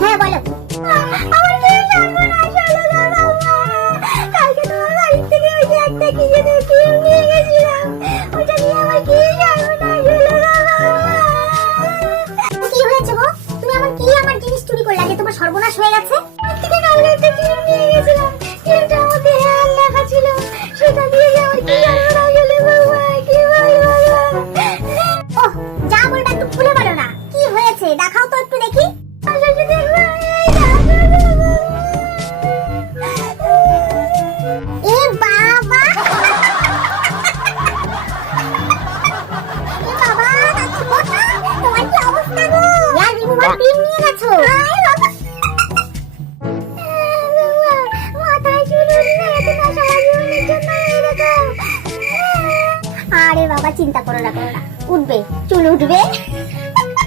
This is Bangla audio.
হ্যাঁ বলো। আমার কি সর্বনাশ হলো গো বাবা। কালকে তোমার বাড়ি থেকে ওই যে একটা কি যেন ক্রিম নিয়ে গেছিলাম, ওটা নিয়ে আমার কি সর্বনাশ হলো গো বাবা। কি হয়েছে গো? তুমি আমার জিনিস চুরি করলে যে তোমার সর্বনাশ হয়ে গেছে? থেকে কালকে একটা ক্রিম নিয়ে গেছিলাম, ক্রিমটার মধ্যে হেয়ার লেখা ছিল, সেটা দিয়ে যে আমার কি সর্বনাশ হলো বাবা, কি বলবো বাবা। ওহ, যা বলটা একটু খুলে বলো না, কি হয়েছে দেখাও তো একটু দেখি। এ বাবা, এ বাবা, তোমার কি অবস্থা গো? ইয়ার রিমুভার ক্রিম নিয়ে গেছো? মাথায় চুল উঠবে, তোমার সারা জীবনের জন্য এরকম। আরে বাবা চিন্তা করো না, উঠবে, চুল উঠবে।